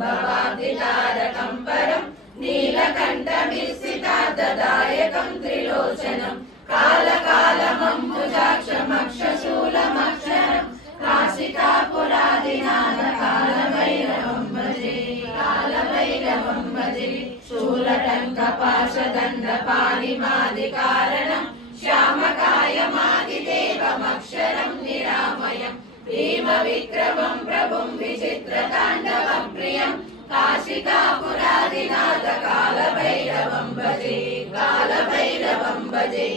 भवाब्धितारकं परं नीलकण्ठविस्सितार्थदायकं त्रिलोचनं कालकालमम्बुजाक्षमक्षशूलमक्षरं काशिकापुरादिनाथ कालभैरवं भजे कालभैरवं भजे शूलटङ्कपाशदण्डपाणिमादिकारणं श्यामकायमादिदेवमक्षरं निरामयम् भीमविक्रमं प्रभुं विचित्रताण्डवं प्रियं काशिकापुरादिनाथ कालभैरवं भजे कालभैरवं भजे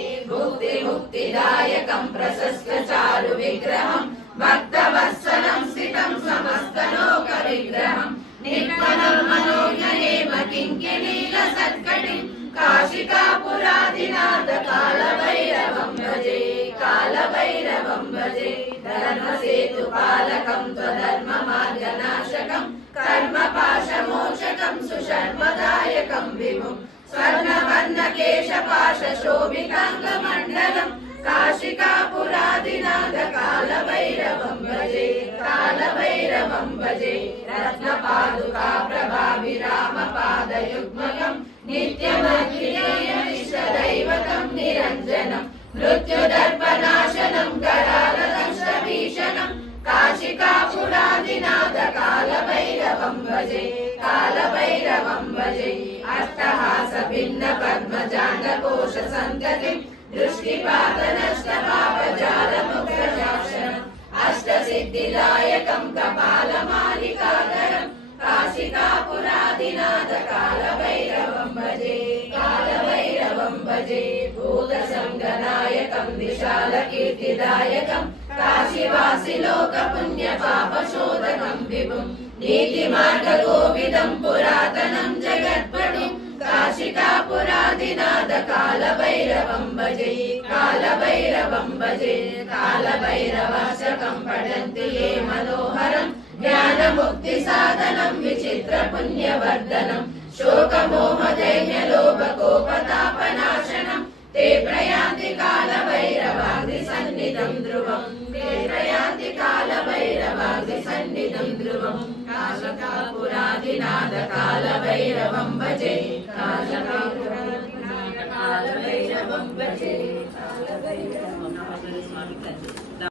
मुक्तिदायकं प्रशस्तचारुविग्रहं भक्तवत्सलं स्थितं समस्तलोकविग्रहं निर्मलं मनोज्ञहेम किङ्किणीलसत्कटिं काशिकापुरादिनाथ कालभैरवं भजे कालभैरवं भजे धर्मसेतुपालकं त्वधर्ममार्गनाशकं कर्मपाशमोचकं सुशर्मदायकं विभुं स्वर्णवर्णकेशपाशशोभिताङ्गमण्डलं काशिकापुरादिनाथ कालभैरवं भजे कालभैरवं भजे रत्नपादुका प्रभाभिरामपादयुग्मकं नित्यमखिलेयमिष्टदैवतं निरञ्जनं मृत्युदर्पनाशनं करालदंशभीषणं काशिकापुरादिनाथ कालभैरवं भजे कालभैरवं भजे अट्टहासभिन्नपद्मजालकोशसन्ततिं दृष्टिपातनष्टपापजालमुग्रशासनम् अष्टसिद्धिदायकं कपालमालिकाधरं काशिकापुरादिनाथ कालभैरवं भजे कालभैरवं भजे भूतसङ्गनायकं विशालकीर्तिदायकं काशीवासिलोकपुण्यपापशोधकं विभुं नीतिमार्गकोविदं पुरातनं जगत्पटुं काशिकापुरादिनाथ कालभैरवं भजे कालभैरवं भजे कालभैरवाष्टकं पठन्ति ये मनोहरं ज्ञानमुक्तिसाधनं विचित्रपुण्यवर्धनं शोकमोहदैन्यलोभकोपतापनाशनं ते प्रयान्ति कालभैरवाग्निसन्निधं ध्रुवं ते प्रयान्ति कालभैरवाग्निसन्निधं ध्रुवं काशिकापुरादिनाथ कालभैरवं भजे कालभैरवं भजे कालभैरवं